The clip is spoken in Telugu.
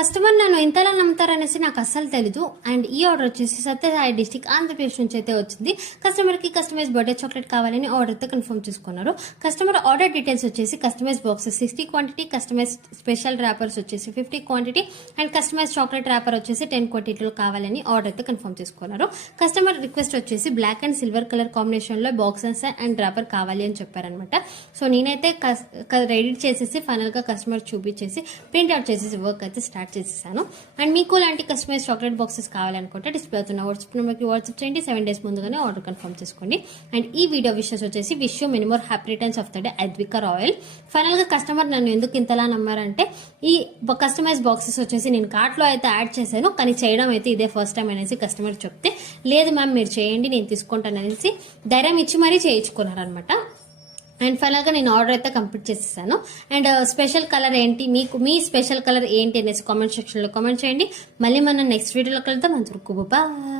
కస్టమర్ నన్ను ఇంతలా నమ్ముతారనేసి నాకు అస్సలు తెలీదు. అండ్ ఈ ఆర్డర్ వచ్చేసి సత్యసాయి డిస్టిక్ ఆంధ్రప్రదేశ్ నుంచి అయితే వచ్చింది. కస్టమర్కి కస్టమైజ్ బర్త్డే చాక్లెట్ కావాలని ఆర్డర్ అయితే కన్ఫర్మ్ చేసుకున్నారు. కస్టమర్ ఆర్డర్ డీటెయిల్స్ వచ్చేసి customise boxes 60 quantity, customise special wrappers వచ్చేసి 50 quantity and customise chocolate wrapper వచ్చేసి 10 క్వాంటిటీలో కావాలని ఆర్డర్ అయితే కన్ఫర్మ్ చేసుకున్నారు. కస్టమర్ రిక్వెస్ట్ వచ్చేసి black and silver colour combination లో బాక్సెస్ అండ్ ర్యాపర్ కావాలి అని చెప్పారనమాట. సో నేనైతే రెడీ చేసేసి ఫైనల్ గా కస్టమర్ చూపించేసి ప్రింట్ అవుట్ చేసేసి వర్క్ అయితే స్టార్ట్ చేసేసాను. అండ్ మీకు ఇలాంటి కస్టమైజ్ చాక్లెట్ బాక్సెస్ కావాలనుకుంటే డిస్ప్లే అవుతున్న వాట్సాప్ నెంబర్కి వాట్సాప్ చేయండి. 7 days ముందుగానే ఆర్డర్ కన్ఫర్మ్ చేసుకోండి. అండ్ ఈ వీడియో విషెస్ వచ్చేసి wish you many more happy returns of the day Advika royal. Final గా కస్టమర్ నన్ను ఎందుకు ఇంతలా నమ్మారంటే ఈ కస్టమైజ్ బాక్సెస్ వచ్చేసి నేను కార్ట్ లో అయితే యాడ్ చేశాను, కానీ చేయడం అయితే ఇదే ఫస్ట్ టైం అనేసి కస్టమర్ చెప్తే లేదు మ్యామ్ మీరు చేయండి నేను తీసుకుంటాను అనేసి ధైర్యం ఇచ్చి మరీ చేయించుకున్నారు అనమాట. అండ్ ఫైనల్ గా నేను ఆర్డర్ అయితే కంప్లీట్ చేసేసాను. అండ్ స్పెషల్ కలర్ ఏంటి, మీకు మీ స్పెషల్ కలర్ ఏంటి అనేసి కామెంట్ సెక్షన్ లో కామెంట్ చేయండి. మళ్ళీ మనం నెక్స్ట్ వీడియోలో కలుద్దాం. అంతవరకు బాయ్.